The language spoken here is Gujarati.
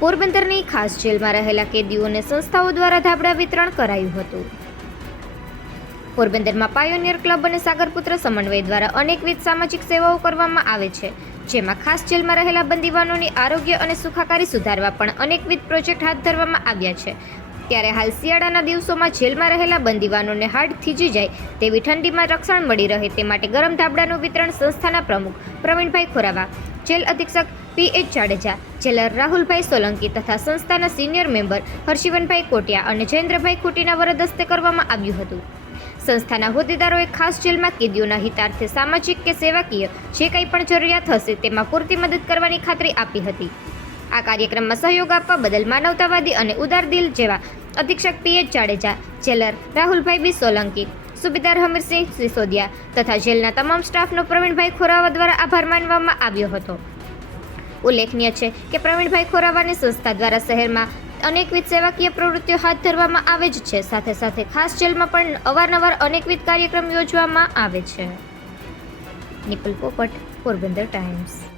પોરબંદરની ખાસ જેલમાં રહેલા કેદીઓને સંસ્થાઓ દ્વારા ધાબળા વિતરણ કરાયું હતું. પોરબંદરમાં પાયોનિયર ક્લબ અને સાગરપુત્ર સમન્વય દ્વારા અનેકવિધ સામાજિક સેવાઓ કરવામાં આવે છે, જેમાં ખાસ જેલમાં રહેલા બંદીવાનોની આરોગ્ય અને સુખાકારી સુધારવા પણ અનેકવિધ પ્રોજેક્ટ હાથ ધરવામાં આવ્યા છે. ત્યારે હાલ શિયાળાના દિવસોમાં જેલમાં રહેલા બંદીવાનોને હાડ થીજી જાય તેવી ઠંડીમાં રક્ષણ મળી રહે તે માટે ગરમ ધાબળાનું વિતરણ સંસ્થાના પ્રમુખ પ્રવીણભાઈ ખોરાવા, જેલ અધિક્ષક P H Jadeja jailer Rahulbhai Solanki તથા સંસ્થાના સિનિયર મેમ્બર હર્ષિવનભાઈ કોટિયા અને જયેન્દ્રભાઈ ખોટીના વરદ હસ્તે કરવામાં આવ્યું હતું. સંસ્થાના હોદ્દેદારોએ ખાસ જેલમાં કેદીઓના હિતાર્થે સામાજિક કે સેવાકીય જે કંઈ પણ જરૂરિયાત હશે તેમાં પૂરતી મદદ કરવાની ખાતરી આપી હતી. આ કાર્યક્રમમાં સહયોગ આપવા બદલ માનવતાવાદી અને ઉદાર દિલ જેવા અધિક્ષક P. H. Jadeja, jailer Rahulbhai B. Solanki, સુબેદાર Hamirsinh Sisodiya તથા જેલના તમામ સ્ટાફનો પ્રવીણભાઈ ખોરાવા દ્વારા આભાર માનવામાં આવ્યો હતો. ઉલ્લેખનીય છે કે પ્રવીણભાઈ ખોરાવાની સંસ્થા દ્વારા શહેરમાં અનેકવિધ સેવાકીય પ્રવૃત્તિઓ હાથ ધરવામાં આવે જ છે. સાથે સાથે ખાસ જેલમાં પણ અવારનવાર અનેકવિધ કાર્યક્રમ યોજવામાં આવે છે. નિપુલ પોપટ, પોરબંદર ટાઈમ્સ.